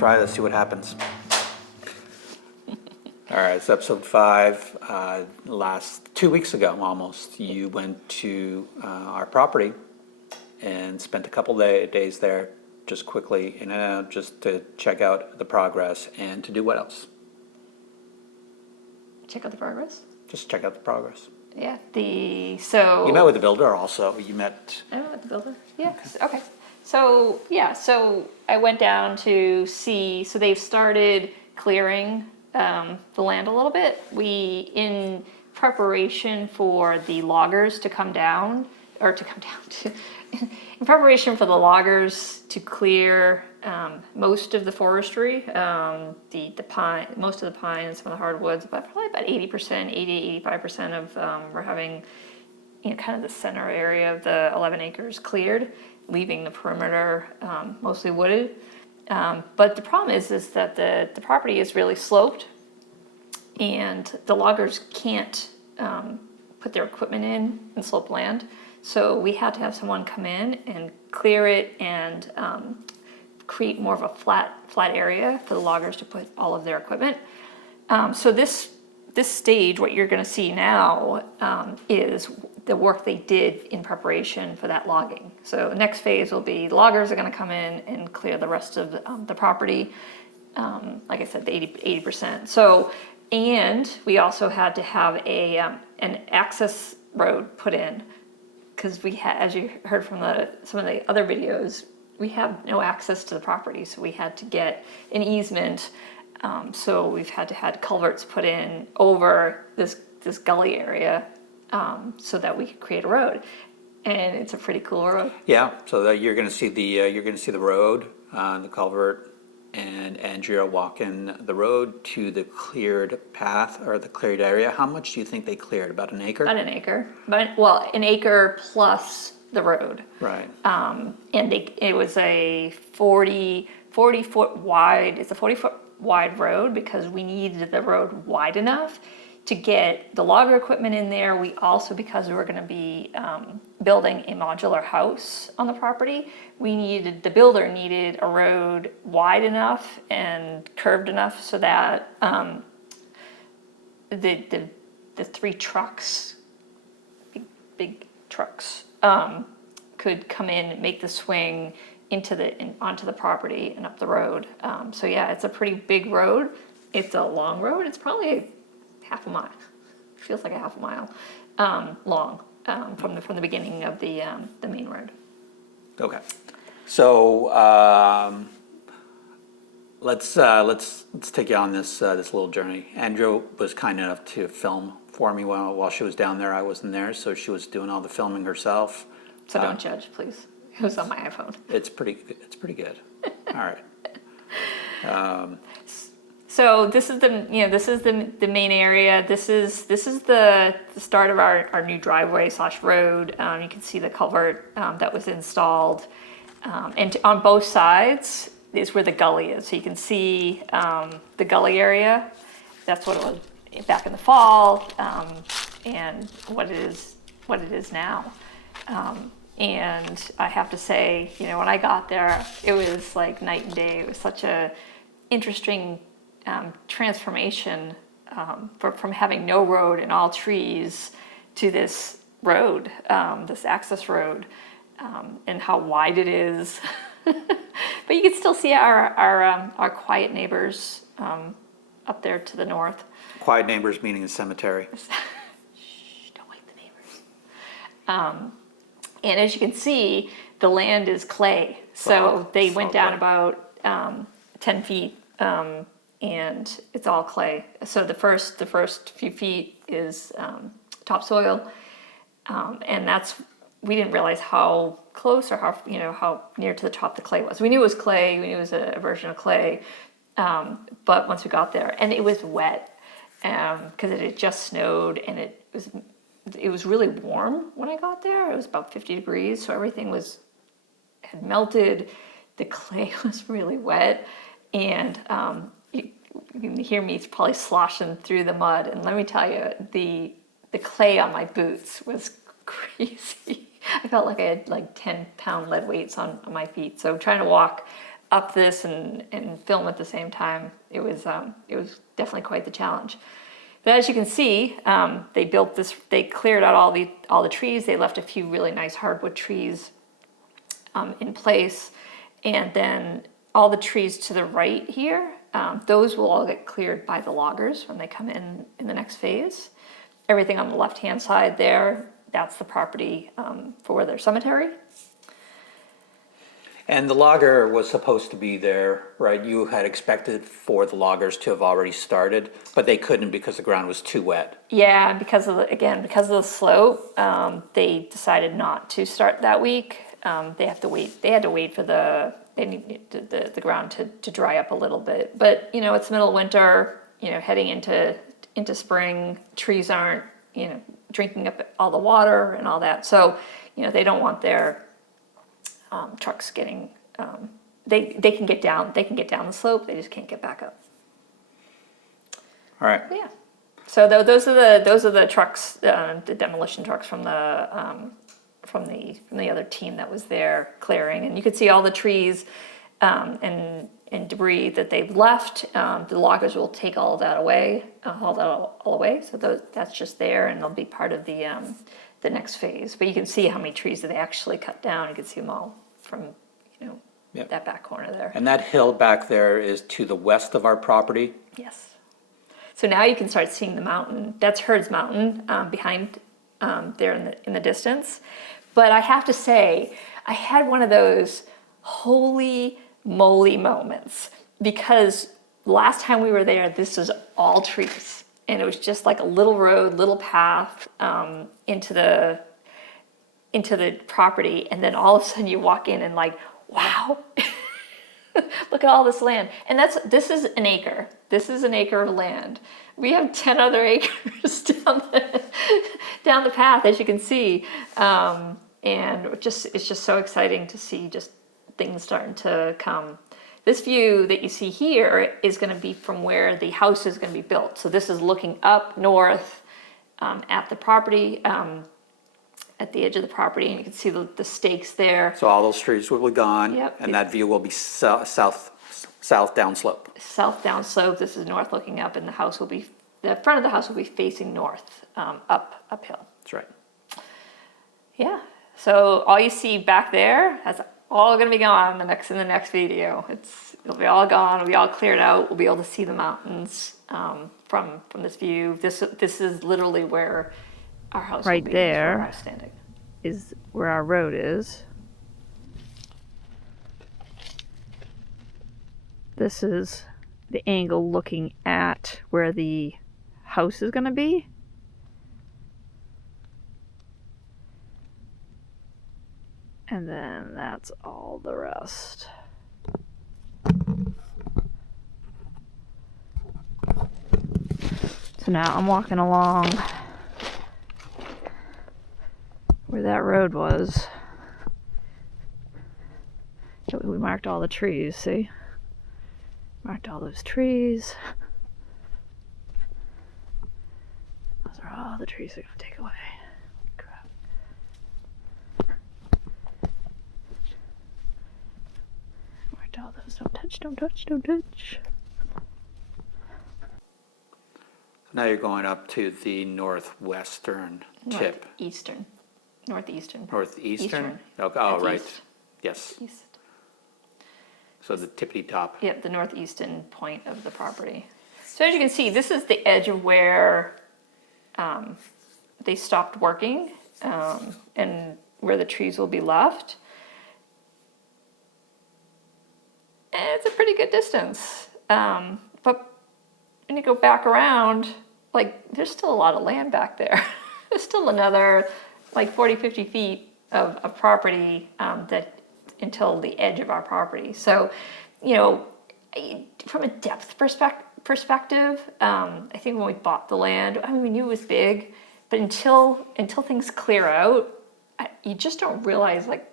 try this, see what happens. All right, it's episode 5. Last 2 weeks ago, almost, you went to our property and spent a couple days there, just quickly, just to check out the progress and to do what else? Check out the progress? Just check out the progress. Yeah, You met with the builder also. I met with the builder. Yeah. Okay. So I went down to see. So they've started clearing the land a little bit. In preparation for the loggers to come down, in preparation for the loggers to clear most of the forestry, the pine, most of the pine and some of the hardwoods, but probably about 80%, 85% of we're having, kind of the center area of the 11 acres cleared, leaving the perimeter mostly wooded. But the problem is that the property is really sloped, and the loggers can't put their equipment in sloped land. So we had to have someone come in and clear it and create more of a flat area for the loggers to put all of their equipment. So this stage, what you're going to see now, is the work they did in preparation for that logging. So the next phase will be loggers are going to come in and clear the rest of the property. Like I said, the 80%. So, and we also had to have an access road put in, because we had, as you heard from some of the other videos, we have no access to the property, so we had to get an easement. So we've had to have culverts put in over this gully area, so that we could create a road, and it's a pretty cool road. Yeah, so that you're going to see the road, the culvert, and Andrea walking the road to the cleared path or the cleared area. How much do you think they cleared? About an acre? About an acre, an acre plus the road. Right. And it was a 40 foot wide. It's a 40-foot wide road because we needed the road wide enough to get the logger equipment in there. We also, because we were going to be building a modular house on the property, the builder needed a road wide enough and curved enough so that the 3 trucks, big trucks, could come in and make the swing onto the property and up the road. So yeah, it's a pretty big road. It's a long road. It's probably half a mile. Feels like a half a mile long from the beginning of the main road. Okay. So let's take you on this little journey. Andrea was kind enough to film for me while she was down there. I wasn't there, so she was doing all the filming herself. So don't judge, please. It was on my iPhone. It's pretty good. All right. So this is the main area. This is the start of our new driveway / road. You can see the culvert that was installed, and on both sides is where the gully is. So you can see the gully area. That's what it was back in the fall, and what it is now. And I have to say, when I got there, it was like night and day. It was such a interesting transformation from having no road and all trees to this road, this access road, and how wide it is. But you can still see our quiet neighbors up there to the north. Quiet neighbors meaning a cemetery. Shh, don't wake the neighbors. And as you can see, the land is clay. So they went down about 10 feet. And it's all clay. So the first few feet is topsoil, and we didn't realize how close or how near to the top the clay was. We knew it was clay. We knew it was a version of clay, but once we got there, and it was wet because it had just snowed, and it was really warm when I got there. It was about 50 degrees, so everything had melted. The clay was really wet, and you can hear me probably sloshing through the mud. And let me tell you, the clay on my boots was crazy. I felt like I had like 10-pound lead weights on my feet. So trying to walk up this and film at the same time. It was definitely quite the challenge. But as you can see, they built this. They cleared out all the trees. They left a few really nice hardwood trees in place, and then all the trees to the right here, those will all get cleared by the loggers when they come in the next phase. Everything on the left-hand side there, that's the property for their cemetery. And the logger was supposed to be there, right? You had expected for the loggers to have already started, but they couldn't because the ground was too wet. Yeah, because of the slope, they decided not to start that week. They had to wait for the ground to dry up a little bit. But it's middle of winter. Heading into spring, trees aren't drinking up all the water and all that. So they don't want their trucks getting. They can get down. They can get down the slope. They just can't get back up. All right. Yeah. So those are the trucks, the demolition trucks from the other team that was there clearing, and you could see all the trees and debris that they've left. The loggers will take all of that away, haul that all away. So that's just there, and they'll be part of the next phase. But you can see how many trees that they actually cut down. You can see them all from Yep. that back corner there. And that hill back there is to the west of our property. Yes. So now you can start seeing the mountain. That's Herd's Mountain behind there in the distance. But I have to say, I had one of those holy moly moments, because last time we were there, this was all trees. And it was just like a little road, little path into the property. And then all of a sudden you walk in and like, wow, look at all this land. And this is an acre. This is an acre of land. We have 10 other acres down the path, as you can see. And it's just so exciting to see just things starting to come. This view that you see here is going to be from where the house is going to be built. So this is looking up north at the property, at the edge of the property, and you can see the stakes there. So all those trees will be gone. Yep. And that view will be south downslope. South downslope. This is north looking up, and the front of the house will be facing north, uphill. That's right. Yeah. So all you see back there, that's all going to be gone in the next video. It'll be all gone. It'll be all cleared out. We'll be able to see the mountains from this view. This is literally where our house Right will be. there. Where I was standing. Is where our road is. This is the angle looking at where the house is going to be. And then that's all the rest. So now I'm walking along where that road was. We marked all the trees, see? Marked all those trees. Those are all the trees they're gonna take away. Crap. Marked all those. Don't touch, don't touch, don't touch. Now you're going up to the northwestern tip. Northeastern. Northeastern? Eastern. Oh, That's right. east. Yes. East. So the tippity top. Yep, the northeastern point of the property. So as you can see, this is the edge of where they stopped working and where the trees will be left. And it's a pretty good distance. But when you go back around, like, there's still a lot of land back there. There's still another like 40, 50 feet of property that until the edge of our property. So, from a depth perspective, I think when we bought the land, I mean, we knew it was big, but until things clear out, you just don't realize like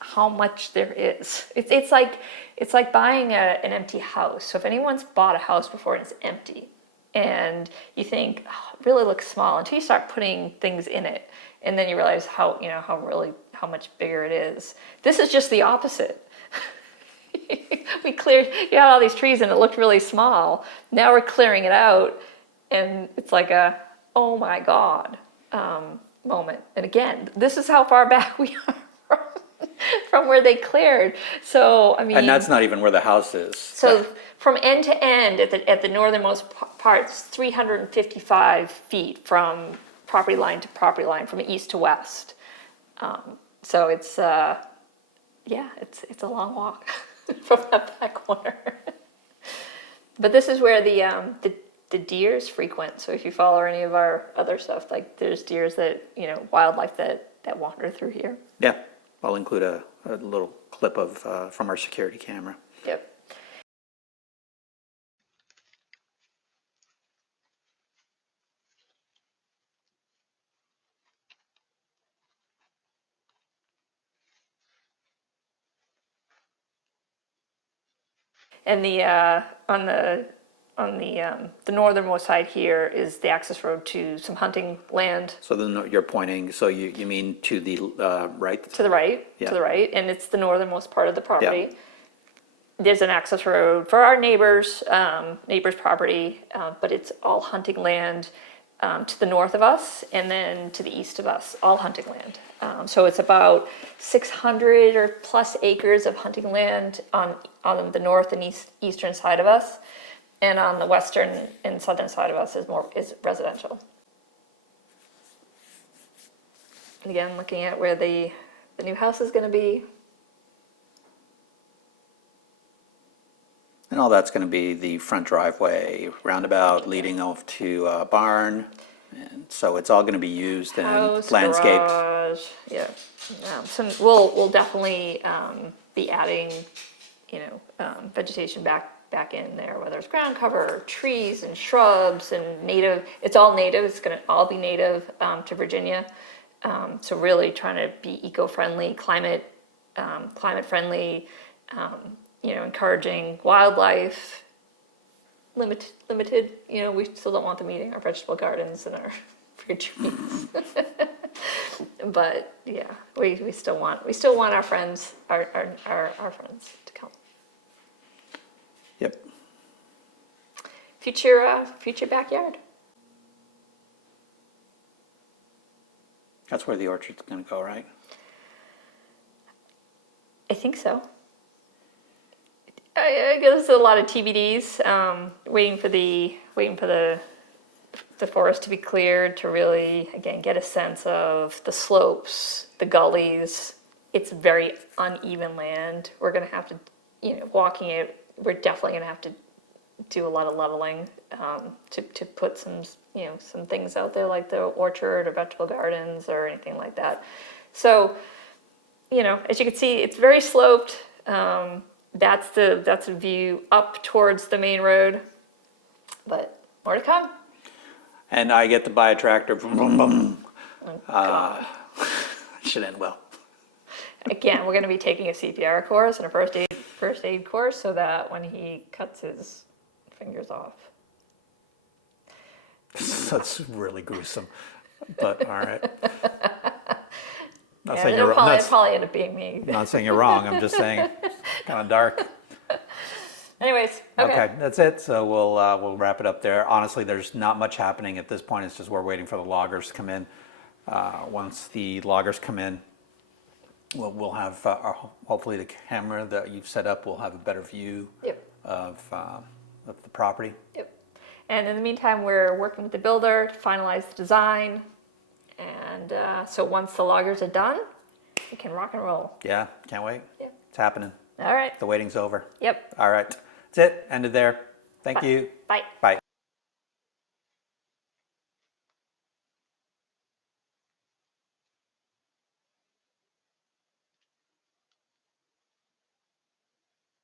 how much there is. It's like buying an empty house. So if anyone's bought a house before and it's empty, and you think, oh, it really looks small, until you start putting things in it, and then you realize how much bigger it is. This is just the opposite. we cleared, you had all these trees and it looked really small. Now we're clearing it out and it's like a, oh my God, moment. And again, this is how far back we are from where they cleared. So, I mean. And that's not even where the house is. So from end to end, at the northernmost part, it's 355 feet from property line to property line, from east to west. So it's, yeah, it's a long walk from that back corner. But this is where the deers frequent. So if you follow any of our other stuff, like there's deers that, you know, wildlife that wander through here. Yeah, I'll include a little clip of from our security camera. Yep. And the northernmost side here is the access road to some hunting land So then you're pointing, so you mean to the right? to the right, Yeah. to the right, and it's the northernmost part of the property. There's an access road for our neighbor's property, but it's all hunting land to the north of us, and then to the east of us, all hunting land. So it's about 600 or plus acres of hunting land on the north and eastern side of us, and on the western and southern side of us is residential. And again, looking at where the new house is going to be. And all that's going to be the front driveway, roundabout leading off to a barn. And so it's all going to be used and House, landscaped. garage, yeah. So we'll definitely be adding, you know, vegetation back in there, whether it's ground cover, trees and shrubs and native. It's all native. It's going to all be native to Virginia. So really trying to be eco-friendly, climate friendly. You know, encouraging wildlife. Limited, you know, we still don't want them eating our vegetable gardens and our fruit trees. But yeah, we still want our friends, our friends to come. Yep. Future backyard. That's where the orchard's going to go, right? I think so. I guess a lot of TBDs, waiting for the forest to be cleared to really, again, get a sense of the slopes, the gullies. It's very uneven land. We're going to have to, you know, walking it, we're definitely going to have to do a lot of leveling to put some, you know, some things out there like the orchard or vegetable gardens or anything like that. So, you know, as you can see, it's very sloped. That's the view up towards the main road, but more to come. And I get to buy a tractor. Boom, boom, boom. Oh, God. Should end well. Again, we're going to be taking a CPR course and a first aid course so that when he cuts his fingers off. That's really gruesome, but all right. Not Yeah, saying it'll you're wrong. probably end up being me. Not saying you're wrong. I'm just saying it's kind of dark. Anyways, Okay, that's it. So we'll wrap it up there. Honestly, there's not much happening at this point. It's just we're waiting for the loggers to come in. Once the loggers come in, we'll have hopefully the camera that you've set up will have a better view Yep. of the property. Yep. And in the meantime, we're working with the builder to finalize the design. And so once the loggers are done, we can rock and roll. Yeah, can't wait. Yep. It's happening. All right. The waiting's over. Yep. All right, that's it. Ended there. Thank you. Bye. Bye.